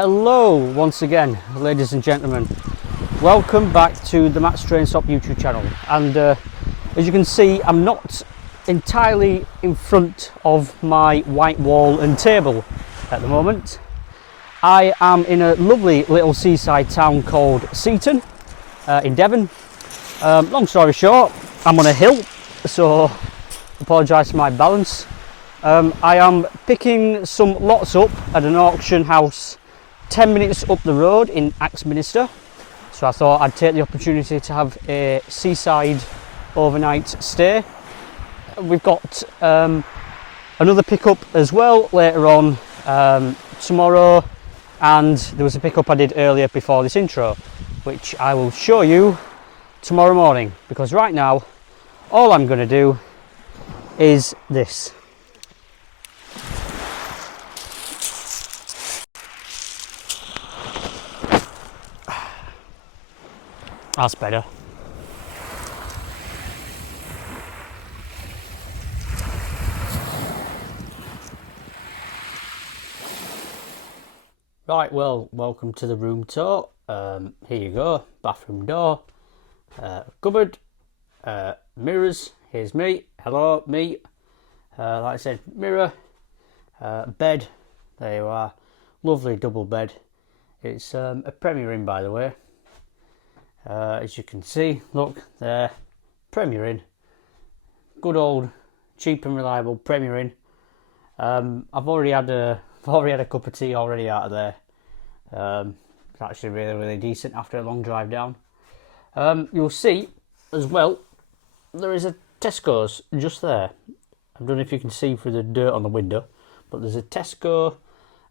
Hello once again, ladies and gentlemen. Welcome back to the Matt's Train Stop YouTube channel. And as you can see, I'm not entirely in front of my white wall and table at the moment. I am in a lovely little seaside town called Seaton in Devon. Long story short, I'm on a hill, so apologise for my balance. I am picking some lots up at an auction house 10 minutes up the road in Axminster, so I thought I'd take the opportunity to have a seaside overnight stay. We've got another pickup as well later on tomorrow, and there was a pickup I did earlier before this intro, which I will show you tomorrow morning, because right now all I'm going to do is this. That's better. Right, well, welcome to the room tour. Here you go, bathroom door, cupboard, mirrors. Here's me. Hello, me. Like I said, mirror, bed. There you are. Lovely double bed. It's a Premier Inn, by the way. As you can see, look there, Premier Inn, good old cheap and reliable Premier Inn. I've already had a cup of tea already out of there. It's actually really decent after a long drive down. You'll see as well there is a Tesco's just there. I don't know if you can see through the dirt on the window, but there's a Tesco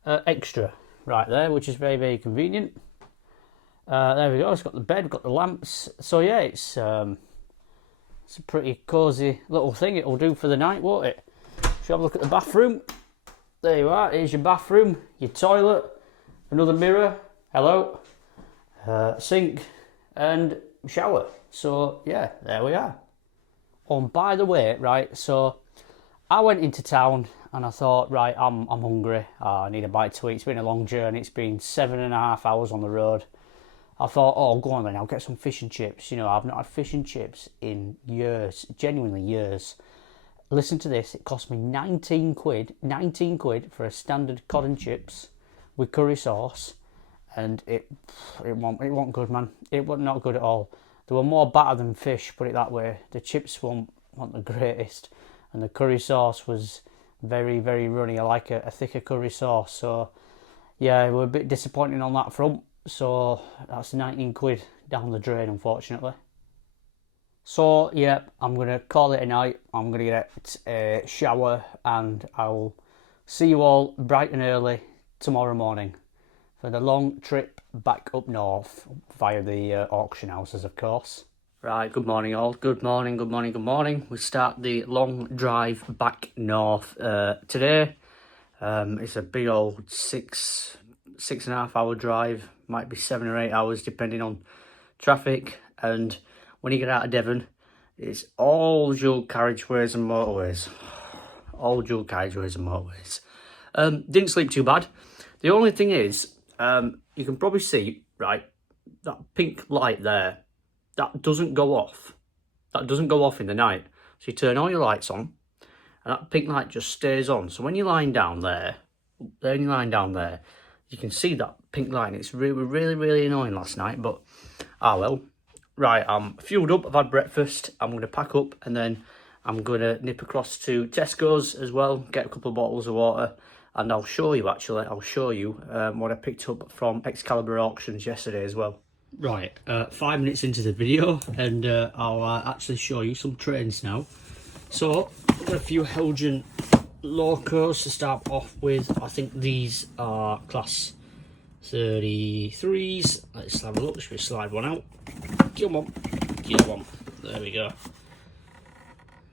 extra right there, which is very convenient. There we go, it's got the bed, got the lamps, so yeah, it's a pretty cosy little thing. It'll do for the night, won't it? Shall have a look at the bathroom. There you are, here's your bathroom, your toilet, another mirror, hello, sink and shower. So yeah, there we are. Oh, and by the way, right, so I went into town and I thought, right, I'm hungry, I need a bite to eat. It's been a long journey, it's been 7.5 hours on the road. I thought, oh, go on then, I'll get some fish and chips. You know, I've not had fish and chips in years, genuinely years. Listen to this, it cost me 19 quid for a standard cod and chips with curry sauce, and it wasn't good, man. It was not good at all. They were more batter than fish, put it that way. The chips weren't the greatest, and the curry sauce was very runny. I like a thicker curry sauce, so yeah, we were a bit disappointing on that front. So that's 19 quid down the drain, unfortunately. So yeah, I'm going to call it a night. I'm going to get a shower and I'll see you all bright and early tomorrow morning for the long trip back up north via the auction houses, of course. Right, good morning all. Good morning. We start the long drive back north today. It's a big old 6.5 hour drive, might be 7 or 8 hours depending on traffic, and when you get out of Devon it's all dual carriageways and motorways. Didn't sleep too bad. The only thing is, you can probably see, right, that pink light there, that doesn't go off in the night. So you turn all your lights on and that pink light just stays on. So when you're lying down there, you can see that pink line. It's really annoying last night, but well. Right, I'm fueled up, I've had breakfast, I'm going to pack up and then I'm going to nip across to Tesco's as well, get a couple of bottles of water, and I'll show you what I picked up from Excalibur Auctions yesterday as well. Right, 5 minutes into the video and I'll actually show you some trains now. So, I've got a few Helgen locos to start off with. I think these are class 33s. Let's have a look. Should we slide one out? Come on. There we go.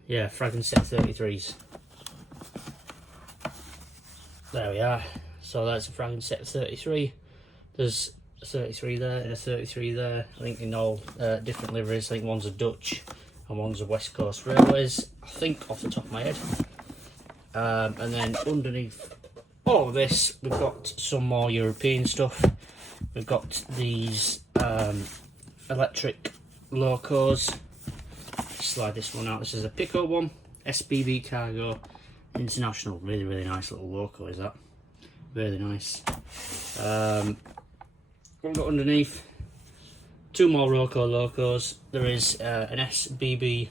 Yeah, Fragon set 33s. There we are. So that's a Fragon set 33. There's a 33 there and a 33 there. I think in all different liveries. I think one's a Dutch and one's a West Coast Railways, I think, off the top of my head. And then underneath all of this, we've got some more European stuff. We've got these electric locos. Slide this one out. This is a Pico one, SBB Cargo International. Really, really nice little loco, is that? Really nice. What we've got underneath, two more Roco locos. There is an SBB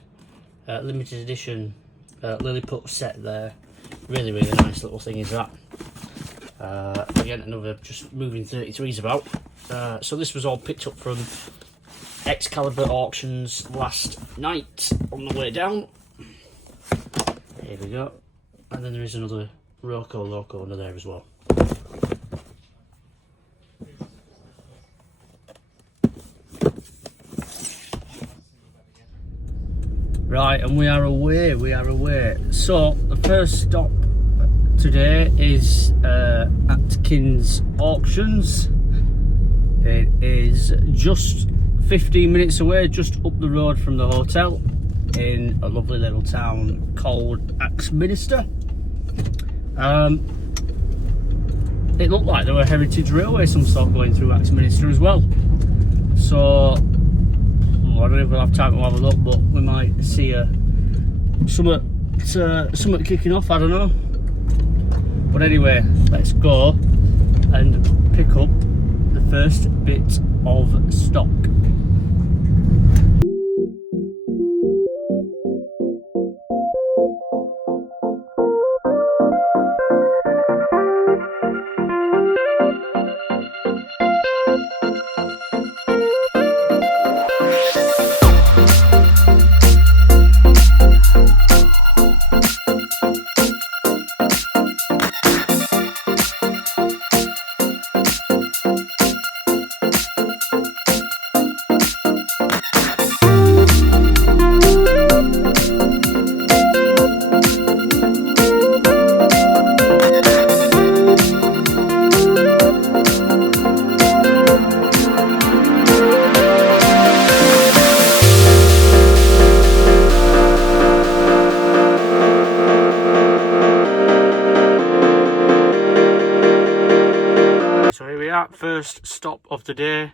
limited edition Lilliput set there. Really, really nice little thing is that. Again, another just moving 33s about. So this was all picked up from Excalibur Auctions last night on the way down. Here we go. And then there is another Roco loco under there as well. Right, and we are away. So the first stop today is Atkins Auctions. It is just 15 minutes away, just up the road from the hotel in a lovely little town called Axminster. It looked like there were Heritage Railway some sort going through Axminster as well. So I don't know if we'll have time to have a look, but we might see something kicking off, I don't know. But anyway, let's go and pick up the first bit of stock. First stop of the day,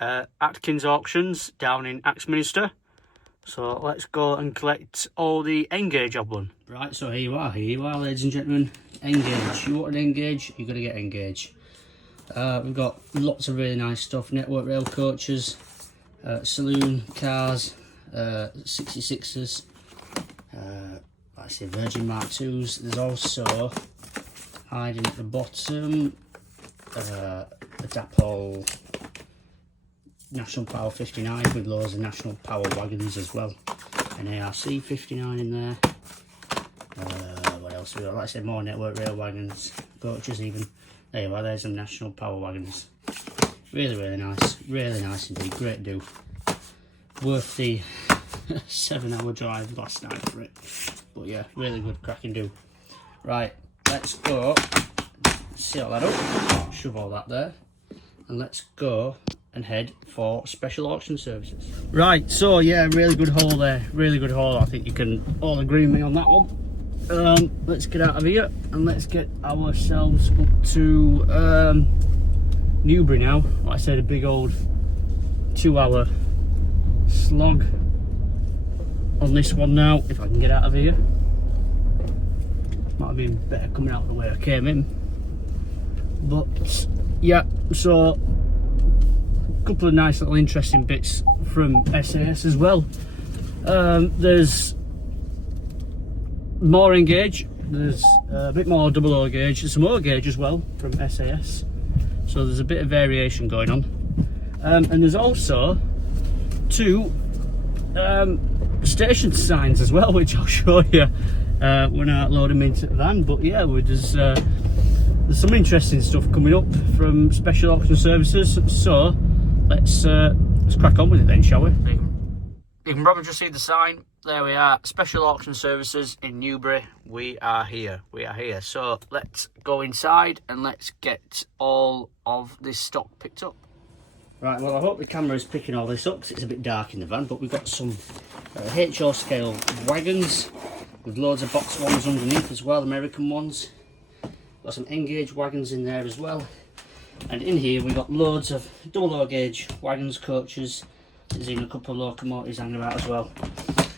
Atkins Auctions down in Axminster. So let's go and collect all the Engage I've won. Right, so here you are, ladies and gentlemen. Engage. You want an Engage, you're gonna get Engage. We've got lots of really nice stuff. Network rail coaches, saloon cars, 66s, like I say, Virgin Mark 2s. There's also, hiding at the bottom, a Dapol National Power 59 with loads of National Power wagons as well. An ARC 59 in there. What else we got? Like I said, more network rail wagons, coaches even. There you are, there's some National Power wagons. Really, really nice indeed. Great do. Worth the 7-hour drive last night for it. But yeah, really good, cracking do. Right, let's go. Seal that up, shove all that there, and let's go and head for Special Auction Services. Right, so yeah, really good haul there, really good haul. I think you can all agree with me on that one. Let's get out of here and let's get ourselves up to Newbury now. Like I said, a big old 2-hour slog on this one now. If I can get out of here, might have been better coming out the way I came in. But yeah, so a couple of nice little interesting bits from SAS as well. There's more Engage, there's a bit more double O gauge, there's some O gauge as well from SAS, so there's a bit of variation going on. And there's also two station signs as well, which I'll show you when I load them into the van. But yeah, there's some interesting stuff coming up from Special Auction Services, so let's crack on with it then, shall we? You can probably just see the sign. There we are, Special Auction Services in Newbury. We are here. So let's go inside and let's get all of this stock picked up. Right, well, I hope the camera is picking all this up because it's a bit dark in the van, but we've got some HO scale wagons with loads of box ones underneath as well, American ones. Got some N-gauge wagons in there as well. And in here we got loads of double low gauge wagons, coaches. There's even a couple of locomotives hanging about as well.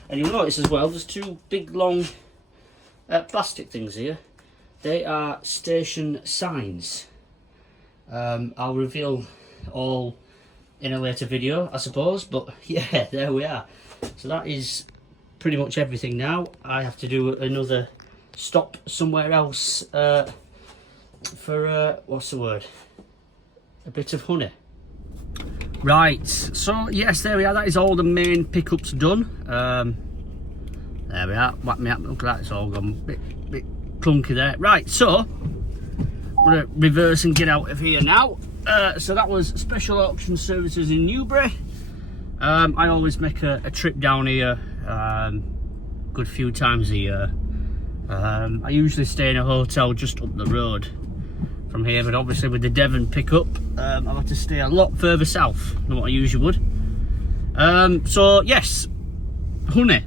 And you'll notice as well, there's two big long plastic things here. They are station signs. I'll reveal all in a later video, I suppose, but yeah, there we are. So that is pretty much everything now. I have to do another stop somewhere else for what's the word? A bit of honey. Right, so yes, there we are. That is all the main pickups done. There we are. Whack me up. Look at that. It's all gone bit clunky there. Right, so I'm gonna reverse and get out of here now. So that was Special Auction Services in Newbury. I always make a trip down here good few times a year. I usually stay in a hotel just up the road from here, but obviously with the Devon pickup, I'll have to stay a lot further south than what I usually would. So yes, honey.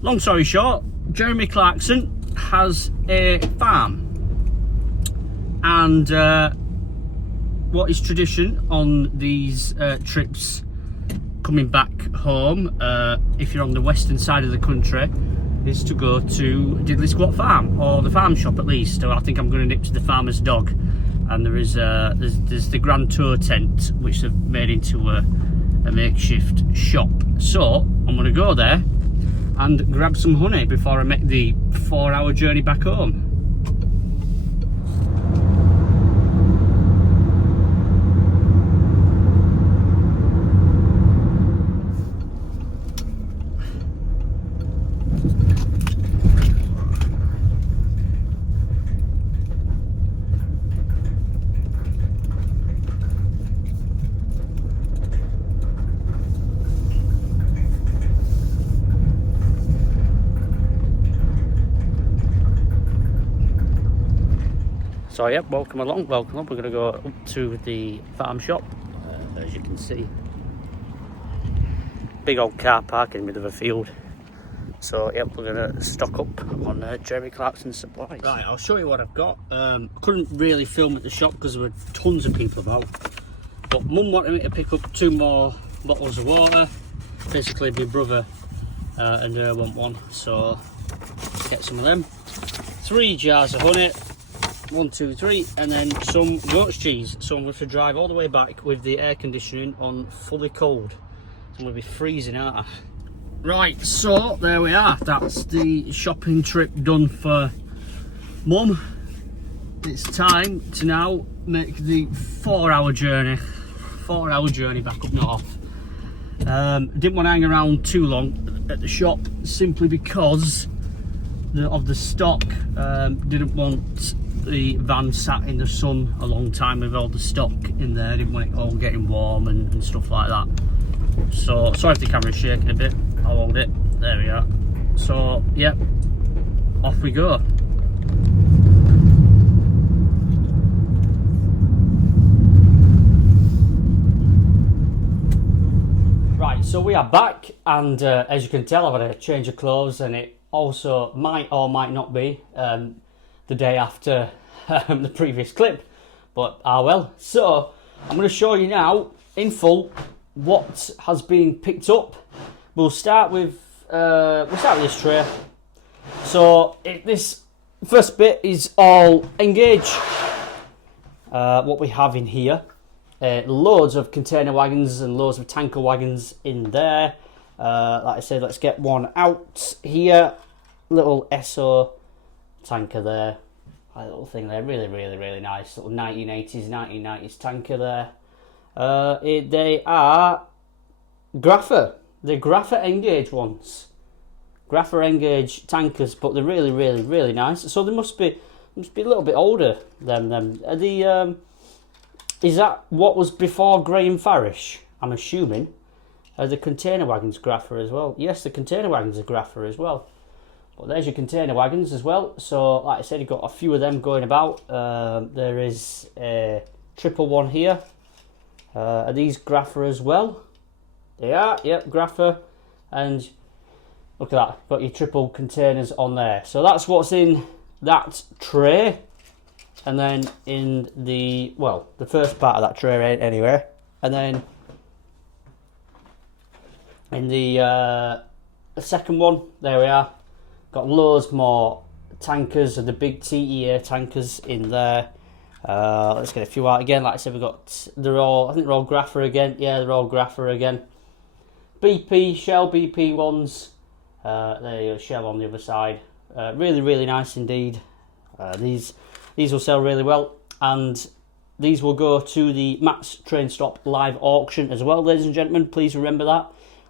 Long story short, Jeremy Clarkson has a farm, and what is tradition on these trips coming back home, if you're on the western side of the country, is to go to Diddley Squat Farm, or the farm shop at least. Or I think I'm going to nip to the Farmer's Dog, and there is there's the Grand Tour tent which they've made into a makeshift shop. So I'm going to go there and grab some honey before I make the 4-hour journey back home. So yep, welcome along, welcome up. We're going to go up to the farm shop, as you can see. Big old car park in the middle of a field. So yep, we're going to stock up on Jeremy Clarkson's supplies. Right, I'll show you what I've got. Couldn't really film at the shop because there were tons of people about. But Mum wanted me to pick up 2 more bottles of water. Basically my brother and her want one, so get some of them. 3 jars of honey. 1, 2, 3, and then some goat's cheese. So I'm going to drive all the way back with the air conditioning on fully cold. So I'm going to be freezing out. Right, so there we are. That's the shopping trip done for Mum. It's time to now make the 4-hour journey. 4-hour journey back up north. Didn't want to hang around too long at the shop simply because of the stock. Didn't want the van sat in the sun a long time with all the stock in there. Didn't want it all getting warm and stuff like that. So sorry if the camera's shaking a bit. I'll hold it. There we are. So yep, off we go. Right, so we are back, and as you can tell, I've had a change of clothes, and it also might or might not be the day after the previous clip, but well. So I'm going to show you now in full what has been picked up. We'll start with this tray. So this first bit is all N-gauge. What we have in here, loads of container wagons and loads of tanker wagons in there. Like I said, let's get one out here. Little SO tanker there, a little thing there, really nice little 1980s tanker there. They are Grapher, the Grapher N-gauge ones, Grapher N-gauge tankers, but they're really nice. So they must be a little bit older than them. Is that what was before Graham Farish? I'm assuming. The container wagons Grapher as well. Yes, the container wagons are Grapher as well. But there's your container wagons as well. So, like I said, you've got a few of them going about. There is a triple one here. Are these Grapher as well? They are, yep, Grapher. And look at that, got your triple containers on there. So that's what's in that tray. and then in the first part of that tray anyway, and then in the second one, there we are. Got loads more tankers of the big TEA tankers in there. Let's get a few out again. Like I said, I think they're all Grapher again. Yeah, they're all Grapher again. BP, Shell BP ones. There you go, Shell on the other side. Really, really nice indeed. These will sell really well, and these will go to the Matt's Train Stop live auction as well, ladies and gentlemen. Please remember that.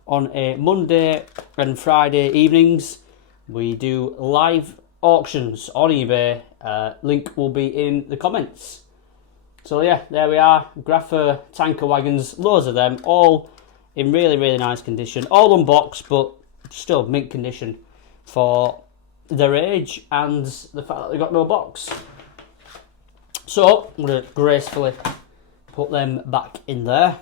On a Monday and Friday evenings, we do live auctions on eBay. Link will be in the comments. So yeah, there we are. Grapher tanker wagons, loads of them, all in really, really nice condition. All unboxed, but still mint condition for their age and the fact that they got no box. So I'm going to gracefully put them back in there.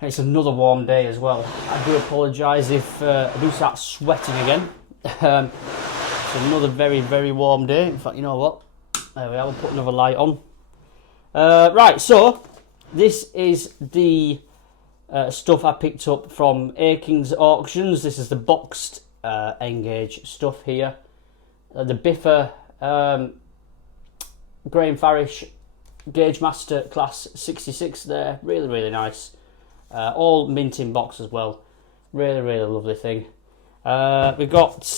It's another warm day as well. I do apologise if I do start sweating again. It's another very, very warm day. In fact, you know what? There we are, we'll put another light on. Right, so this is the stuff I picked up from Atkins Auctions. This is the boxed Engage stuff here. The Biffa Graham Farish Gauge Master Class 66 there. Really, really nice. All mint in box as well. Really, really lovely thing. We've got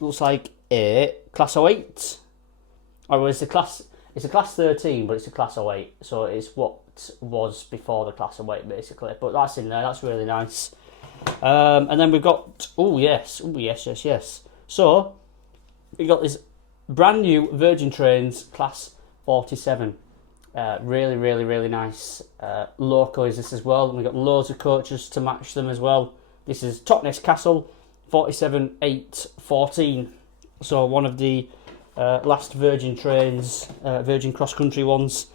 looks like a Class 08. Or it's a Class 13, but it's a Class 08. So it's what was before the Class 08 basically. But that's in there, that's really nice. And then we've got, yes. So, we've got this brand new Virgin Trains Class 47. Really, really, really nice. Loco is this as well. And we've got loads of coaches to match them as well. This is Totnes Castle 47-8-14. So one of the last Virgin Trains, Virgin Cross Country ones.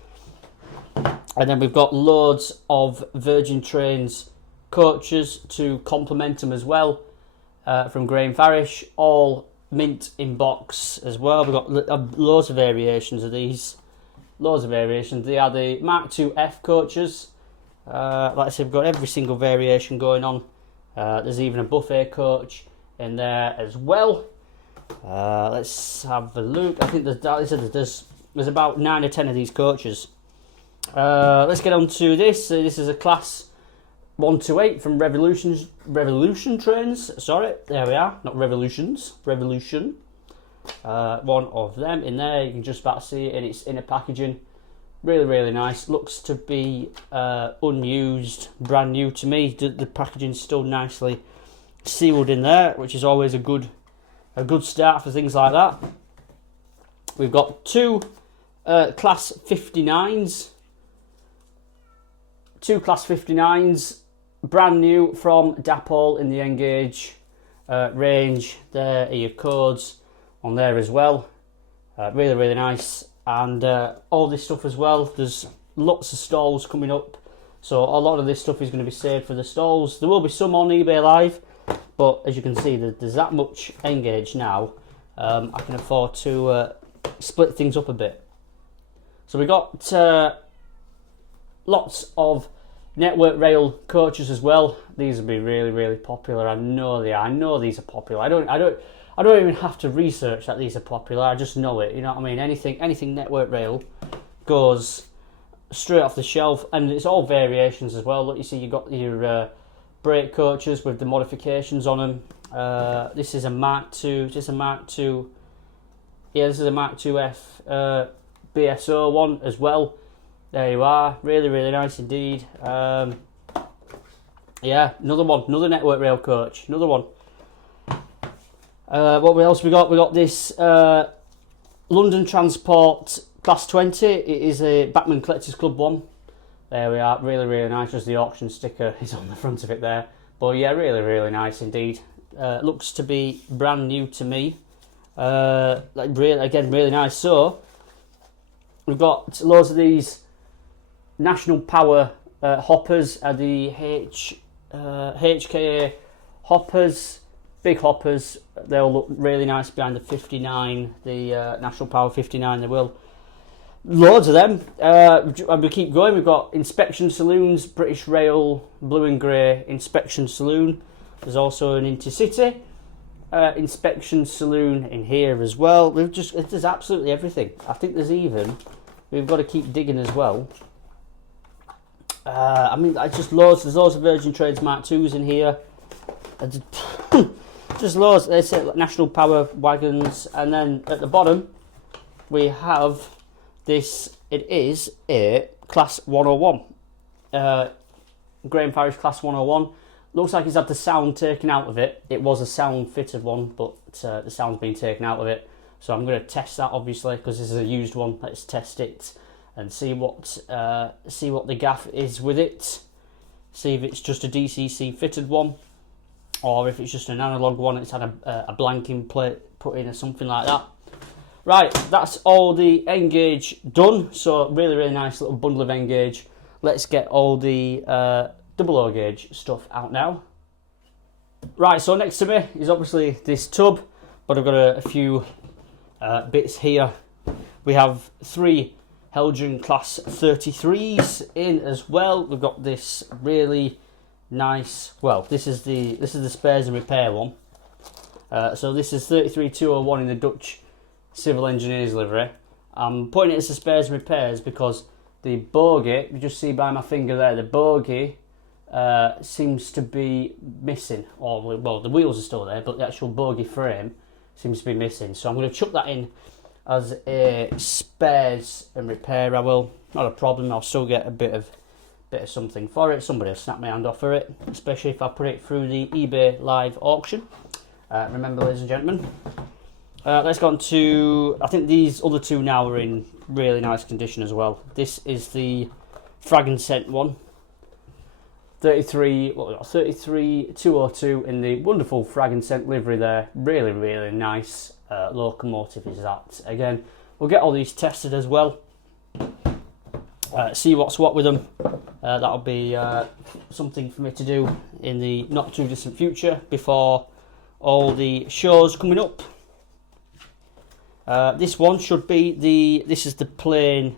And then we've got loads of Virgin Trains coaches to complement them as well. From Graham Farish, all mint in box as well. We've got loads of variations of these. Loads of variations. They are the Mark II F coaches. Like I said, we've got every single variation going on. There's even a buffet coach in there as well. Let's have a look. I think there's about 9 or 10 of these coaches. Let's get on to this. This is a Class 128 from Revolution Trains. Sorry, there we are. Not Revolutions. Revolution. One of them in there. You can just about see it, and it's in a packaging. Really, really nice. Looks to be unused, brand new to me. The packaging's still nicely sealed in there, which is always a good start for things like that. We've got 2 Class 59s. 2 Class 59s, brand new from Dapol in the Engage range. There are your codes on there as well. Really, really nice. And all this stuff as well. There's lots of stalls coming up. So a lot of this stuff is going to be saved for the stalls. There will be some on eBay Live. But as you can see, there's that much Engage now. I can afford to split things up a bit. So we got lots of Network Rail coaches as well. These will be really, really popular. I know they are. I know these are popular. I don't even have to research that these are popular. I just know it. You know what I mean? Anything Network Rail goes straight off the shelf, and it's all variations as well. Look, you see, you got your brake coaches with the modifications on them. This is a Mark II. Is this a Mark II? Yeah, this is a Mark II F BSO one as well. There you are. Really, really nice indeed. Yeah, another one. Another Network Rail coach. Another one. What else we got? We got this London Transport Class 20. It is a Bachmann Collectors Club one. There we are. Really, really nice. Just the auction sticker is on the front of it there. But yeah, really, really nice indeed. Looks to be brand new to me. Really nice. So we've got loads of these National Power hoppers. The HKA hoppers. big hoppers. They'll look really nice behind the 59, the National Power 59. They will. Loads of them. And we keep going. We've got inspection saloons, British Rail, blue and grey inspection saloon. There's also an intercity inspection saloon in here as well. There's absolutely everything. I think we've got to keep digging as well. I mean, it's just loads. There's loads of Virgin Trades Mark IIs in here. Just loads. They say National Power wagons, and then at the bottom we have this. It is a Class 101. Graham Parish Class 101. Looks like he's had the sound taken out of it. It was a sound fitted one, but the sound's been taken out of it. So I'm going to test that, obviously, because this is a used one. Let's test it and see what the gaff is with it. See if it's just a DCC fitted one, or if it's just an analog one. It's had a blanking plate put in or something like that. Right, that's all the N-gauge done. So really, really nice little bundle of N-gauge. Let's get all the double O gauge stuff out now. Right, so next to me is obviously this tub, but I've got a few bits here. We have 3 Helgen Class 33s in as well. We've got this really nice. Well, this is the spares and repair one. So this is 33201 in the Dutch Civil Engineers livery. I'm putting it as the spares and repairs because the bogie, you just see by my finger there, the bogie seems to be missing. Or, well, the wheels are still there, but the actual bogie frame seems to be missing. So I'm going to chuck that in as a spares and repair. I will. Not a problem. I'll still get a bit of something for it. Somebody will snap my hand off for it, especially if I put it through the eBay live auction. Remember, ladies and gentlemen. Let's go on to, I think these other two now are in really nice condition as well. This is the Frag and Scent one. 33202 in the wonderful Frag and Scent livery there. Really, really nice locomotive is that. Again, we'll get all these tested as well. See what's what with them. That'll be something for me to do in the not too distant future before all the shows coming up. This one should be this is the plain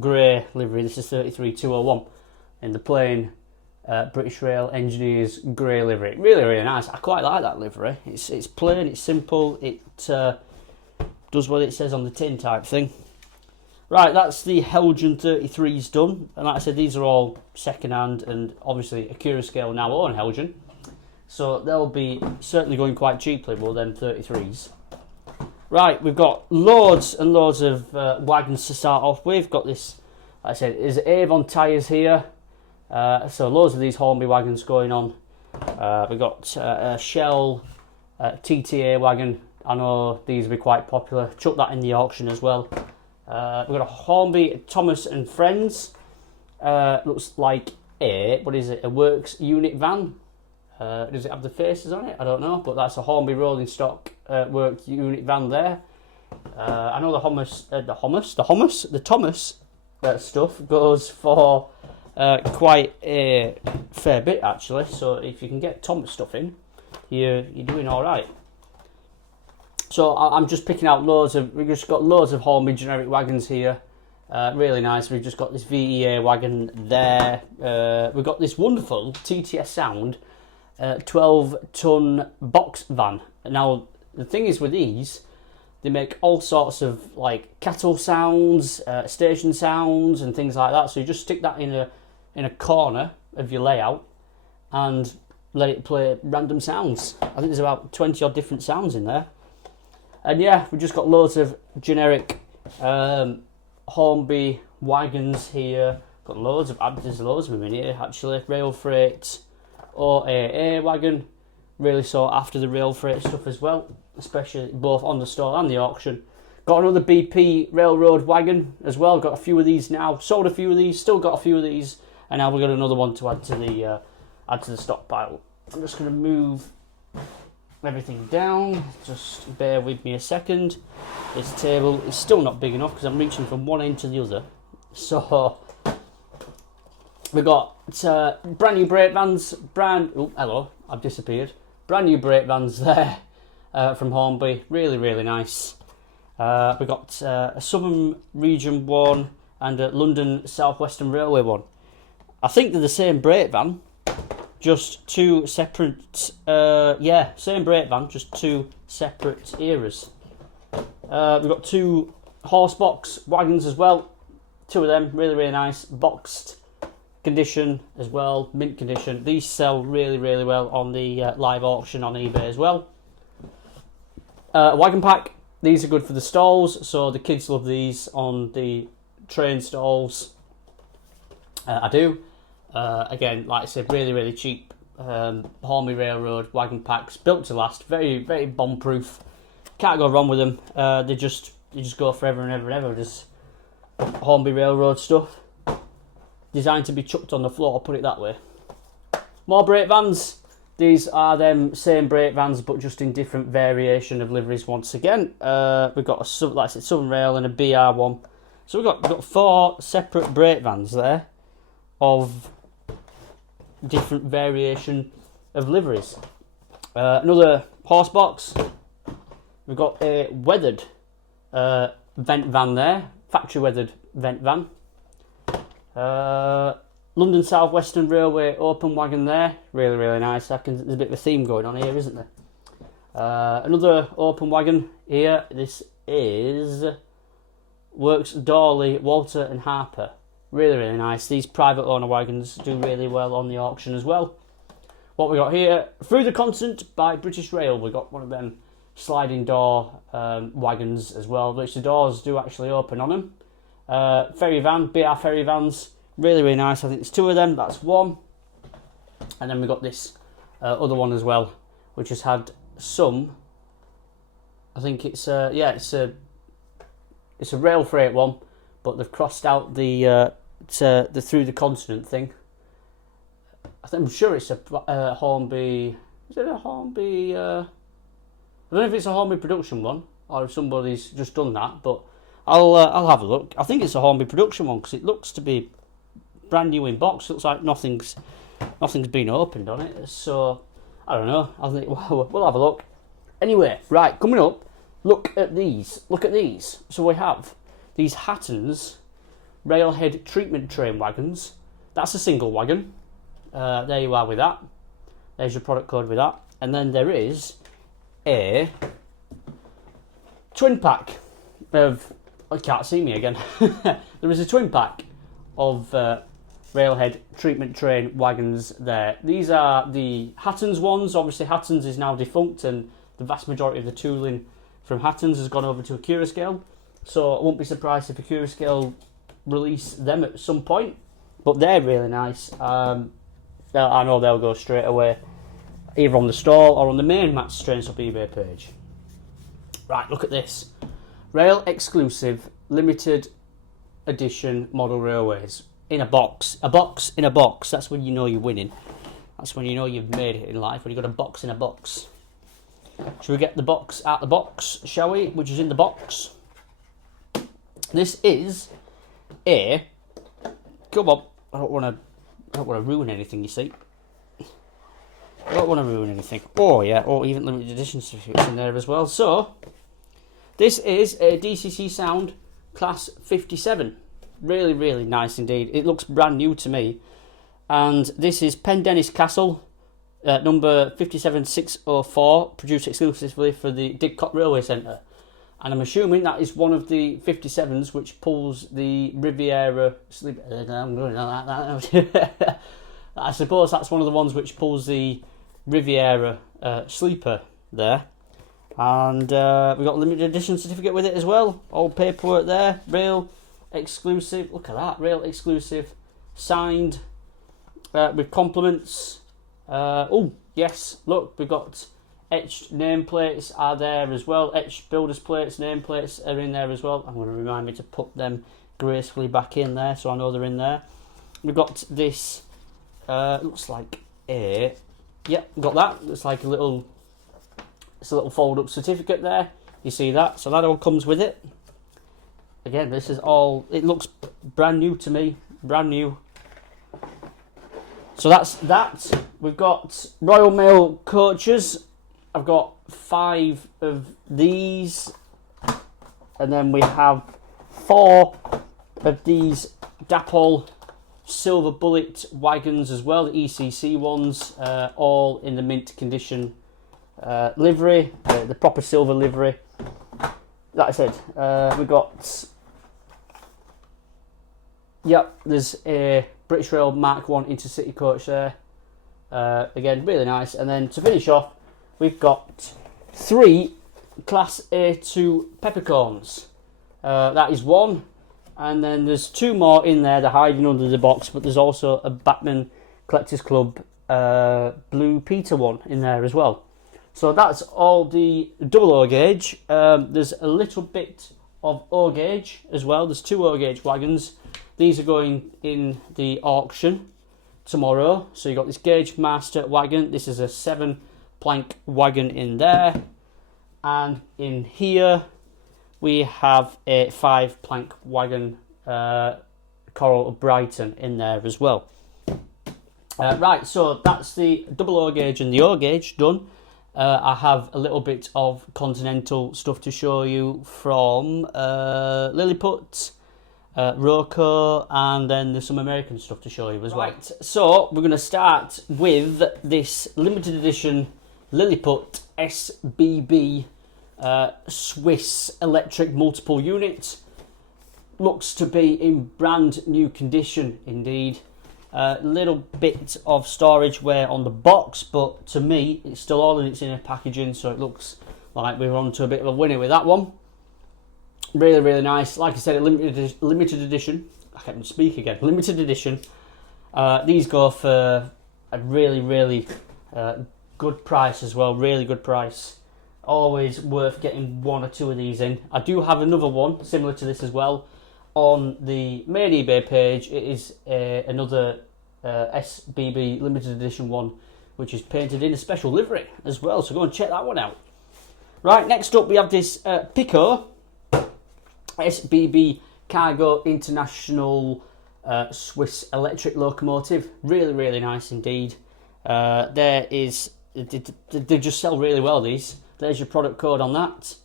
grey livery. This is 33201 in the plain British Rail Engineers grey livery. Really, really nice. I quite like that livery. It's plain, it's simple, it does what it says on the tin type thing. Right, that's the Helgen 33s done. And like I said, these are all second hand, and obviously Acura Scale now own Helgen. So they'll be certainly going quite cheaply, well, them 33s. Right, we've got loads and loads of wagons to start off with. Got this, like I said, is Avon tyres here. So loads of these Hornby wagons going on. We've got a Shell TTA wagon. I know these will be quite popular. Chuck that in the auction as well. We've got a Hornby Thomas and Friends. Looks like a works unit van. Does it have the faces on it? I don't know, but that's a Hornby rolling stock work unit van there. I know the Thomas stuff goes for quite a fair bit actually. So if you can get Thomas stuff in, you're doing all right. So I'm just picking out we've just got loads of Hornby generic wagons here. Really nice. We've just got this VEA wagon there. We've got this wonderful TTS Sound 12-ton box van. Now the thing is with these, they make all sorts of like cattle sounds, station sounds, and things like that. So you just stick that in a corner of your layout and let it play random sounds. I think there's about 20 odd different sounds in there. And yeah, we've just got loads of generic Hornby wagons here. Got there's loads of them in here actually. Rail freight, OAA wagon. Really sought after the rail freight stuff as well, especially both on the store and the auction. Got another BP railroad wagon as well. Got a few of these now. Sold a few of these. Still got a few of these, and now we've got another one to add to the stockpile. I'm just going to move everything down. Just bear with me a second. This table is still not big enough because I'm reaching from one end to the other. So we've got brand new brake vans. Oh, hello, I've disappeared. brand new brake vans there from Hornby. Really, really nice. We've got a Southern Region one and a London South Western Railway one. I think they're the same brake van, just two separate, same brake van, just two separate eras. We've got two horse box wagons as well, two of them, really, really nice, boxed condition as well, mint condition. These sell really, really well on the live auction on eBay as well. Wagon pack, these are good for the stalls, so the kids love these on the train stalls. I do. Again, like I said, really, really cheap. Hornby Railroad wagon packs, built to last, very, very bomb proof. Can't go wrong with them. You just go forever and ever and ever. Just Hornby Railroad stuff, designed to be chucked on the floor, put it that way. More brake vans. These are them same brake vans, but just in different variation of liveries once again. We've got a like I said, Southern Rail and a BR one. So we've got 4 separate brake vans there of different variation of liveries. Another horse box. We've got a weathered vent van there, factory weathered vent van. London South Western Railway open wagon there, really, really nice. There's a bit of a theme going on here, isn't there? Another open wagon here. This is Works Dorley, Walter and Harper. Really, really nice. These private owner wagons do really well on the auction as well. What we got here, Through the Continent by British Rail. We got one of them sliding door wagons as well, which the doors do actually open on them. Ferry van, BR ferry vans, really, really nice. I think there's 2 of them, that's one. And then we got this other one as well, which has had some, I think it's a rail freight one, but they've crossed out the Through the Continent thing. I'm sure it's a Hornby. Is it a Hornby? I don't know if it's a Hornby production one or if somebody's just done that, but I'll have a look. I think it's a Hornby production one because it looks to be brand new in box. Looks like nothing's been opened on it. So I don't know. I think we'll have a look. Anyway, right, coming up. Look at these. Look at these. So we have these Atkins railhead treatment train wagons. That's a single wagon. There you are with that. There's your product code with that. And then there is a twin pack of... I can't see me again. There is a twin pack of railhead treatment train wagons there. These are the Atkins ones. Obviously, Atkins is now defunct and the vast majority of the tooling from Atkins has gone over to Accurascale. So I won't be surprised if Accurascale release them at some point. But they're really nice. I know they'll go straight away, either on the stall or on the main Matt's Trains Up eBay page. Right, look at this. Rail exclusive limited edition model railways in a box. A box in a box. That's when you know you're winning. That's when you know you've made it in life, when you've got a box in a box. Should we get the box out the box, shall we? Which is in the box. This is a... Come on. I don't want to ruin anything, you see. I don't want to ruin anything. Oh, yeah. Or even limited edition certificates in there as well. So, this is a DCC Sound Class 57. Really, really nice indeed. It looks brand new to me. And this is Pendennis Castle, number 57604, produced exclusively for the Didcot Railway Centre. And I'm assuming that is one of the 57s which pulls the Riviera sleep. I suppose that's one of the ones which pulls the Riviera sleeper there. And we've got a limited edition certificate with it as well. All paperwork there. Rail exclusive. Look at that. Rail exclusive. Signed with compliments. Oh, yes. Look, we've got etched nameplates are there as well. Etched builders plates, nameplates are in there as well. I'm going to remind me to put them gracefully back in there so I know they're in there. We've got this, looks like a, yep, got that. Looks like a little fold up certificate there. You see that? So that all comes with it. Again, this is all, it looks brand new to me. Brand new. So that's that. We've got Royal Mail coaches. I've got 5 of these, and then we have 4 of these Dapol silver bullet wagons as well, the ECC ones, all in the mint condition livery, the proper silver livery. Like I said, we've got, yep, there's a British Rail Mark 1 Intercity coach there. Again, really nice. And then to finish off, we've got 3 Class A2 peppercorns. That is 1. And then there's 2 more in there. They're hiding under the box. But there's also a Bachmann Collectors Club Blue Peter one in there as well. So that's all the double O gauge. There's a little bit of O gauge as well. There's 2 O gauge wagons. These are going in the auction tomorrow. So you've got this Gauge Master wagon. This is a 7 plank wagon in there. And in here we have a 5 plank wagon Coral of Brighton in there as well. Right, so that's the double O gauge and the O gauge done. I have a little bit of continental stuff to show you from Lilliput, Roco, and then there's some American stuff to show you as well. Right, so we're going to start with this limited edition Lilliput SBB Swiss electric multiple unit. Looks to be in brand new condition indeed. Little bit of storage wear on the box, but to me it's still all in its inner packaging, so it looks like we're on to a bit of a winner with that one. Really, really nice. Like I said, a limited edition. I can't speak again. Limited edition. These go for a really, really good price as well. Really good price. Always worth getting 1 or 2 of these in. I do have another one similar to this as well on the main eBay page. It is another SBB limited edition one, which is painted in a special livery as well. So go and check that one out. Right, next up we have this Pico SBB Cargo International Swiss electric locomotive. Really, really nice indeed. They just sell really well, these. There's your product code on that.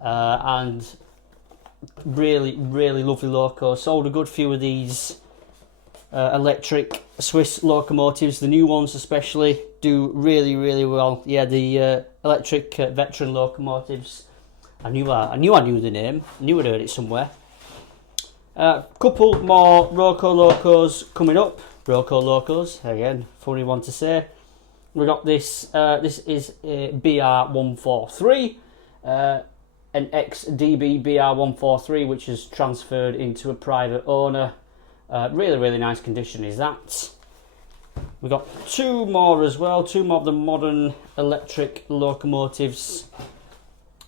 And really, really lovely loco. Sold a good few of these electric Swiss locomotives. The new ones especially do really, really well. Yeah, the electric veteran locomotives. I knew I knew the name. I knew I'd heard it somewhere. Couple more Roco Locos coming up. Roco Locos, again, funny one to say. We got this. This is a BR143, an ex-DB BR143, which is transferred into a private owner. Really, really nice condition is that. We've got 2 more as well. 2 more of the modern electric locomotives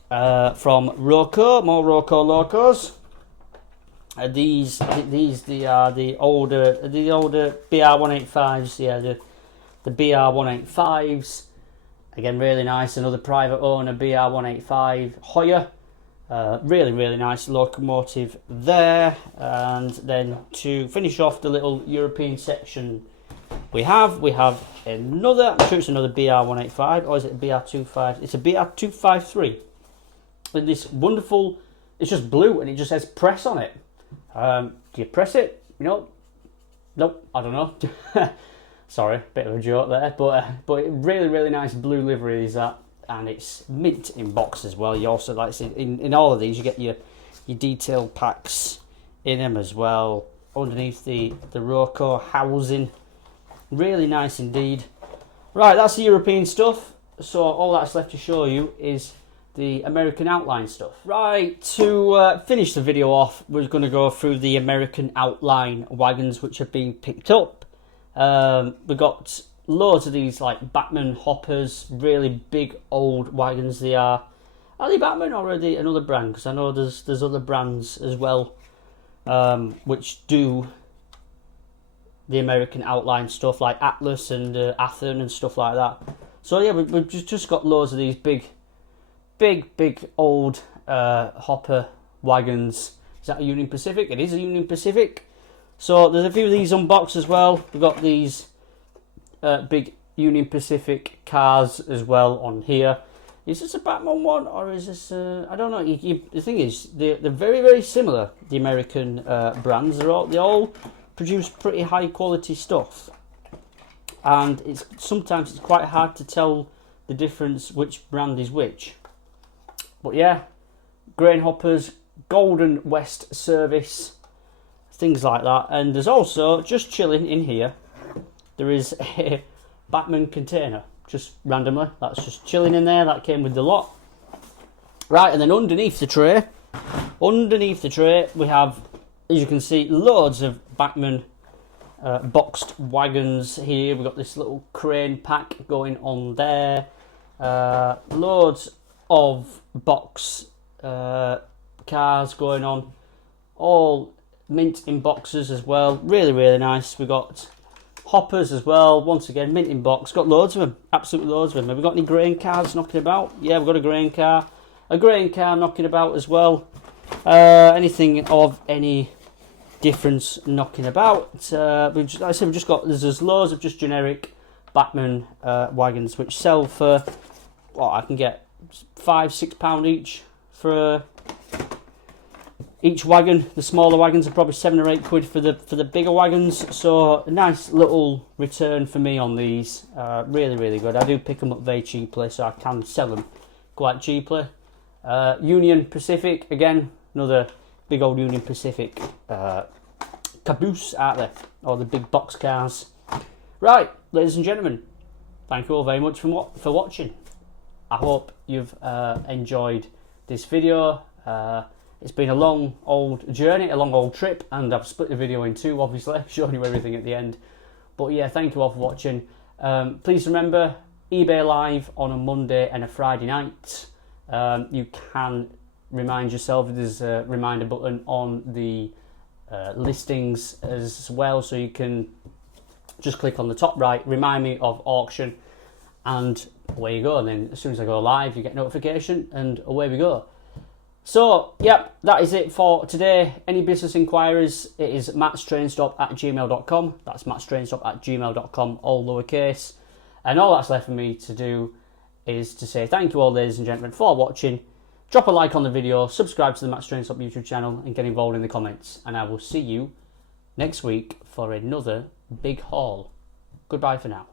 from Roco. More Roco Locos. These are the older BR185s. Yeah, the BR185s. Again, really nice. Another private owner BR185 Hoyer. Really, really nice locomotive there. And then to finish off the little European section, we have another. I'm sure it's another BR185, or is it a BR25? It's a BR253. And this wonderful. It's just blue, and it just says press on it. Do you press it? You know? Nope. I don't know. Sorry, bit of a joke there, but really, really nice blue livery is that, and it's mint in box as well. You also, like in all of these, you get your detail packs in them as well. Underneath the Roco housing, really nice indeed. Right, that's the European stuff. So all that's left to show you is the American outline stuff. Right, to finish the video off, we're going to go through the American outline wagons which have been picked up. We've got loads of these like Bachmann hoppers, really big old wagons. They are they Bachmann or are they another brand? Because I know there's other brands as well which do the American outline stuff, like Atlas and Athen and stuff like that. So yeah, we've just got loads of these big old hopper wagons. Is that a Union Pacific? It is a Union Pacific. So there's a few of these unboxed as well. We've got these big Union Pacific cars as well on here. Is this a Bachmann one, or is this? I don't know. The thing is, they're very, very similar. The American brands, they all produce pretty high quality stuff, and sometimes it's quite hard to tell the difference which brand is which. But yeah, grain hoppers, Golden West service, things like that. And there's also, just chilling in here, there is a Bachmann container, just randomly. That's just chilling in there. That came with the lot. Right, and then underneath the tray, we have, as you can see, loads of Bachmann boxed wagons here. We've got this little crane pack going on there. Loads of box cars going on, all mint in boxes as well. Really, really nice. We've got hoppers as well, once again mint in box. Got loads of them, absolutely loads of them. Have we got any grain cars knocking about? Yeah, we've got a grain car knocking about as well. Anything of any difference knocking about. Like I said, we've just got, there's loads of just generic Bachmann wagons which sell for, well, I can get £5-6 each for each wagon. The smaller wagons are probably £7 or £8 for the bigger wagons. So a nice little return for me on these. Really, really good. I do pick them up very cheaply, so I can sell them quite cheaply. Union Pacific, again, another big old Union Pacific caboose out there, or the big box cars. Right, ladies and gentlemen, thank you all very much for watching. I hope you've enjoyed this video. It's been a long old journey, a long old trip, and I've split the video in two, obviously, showing you everything at the end. But yeah, thank you all for watching. Please remember, eBay Live on a Monday and a Friday night. You can remind yourself, there's a reminder button on the listings as well, so you can just click on the top right, remind me of auction, and away you go. And then as soon as I go live, you get notification, and away we go. So, yep, that is it for today. Any business inquiries, it is mattstrainstop@gmail.com. That's mattstrainstop@gmail.com, all lowercase. And all that's left for me to do is to say thank you all, ladies and gentlemen, for watching. Drop a like on the video, subscribe to the Matt Strainstop YouTube channel, and get involved in the comments. And I will see you next week for another big haul. Goodbye for now.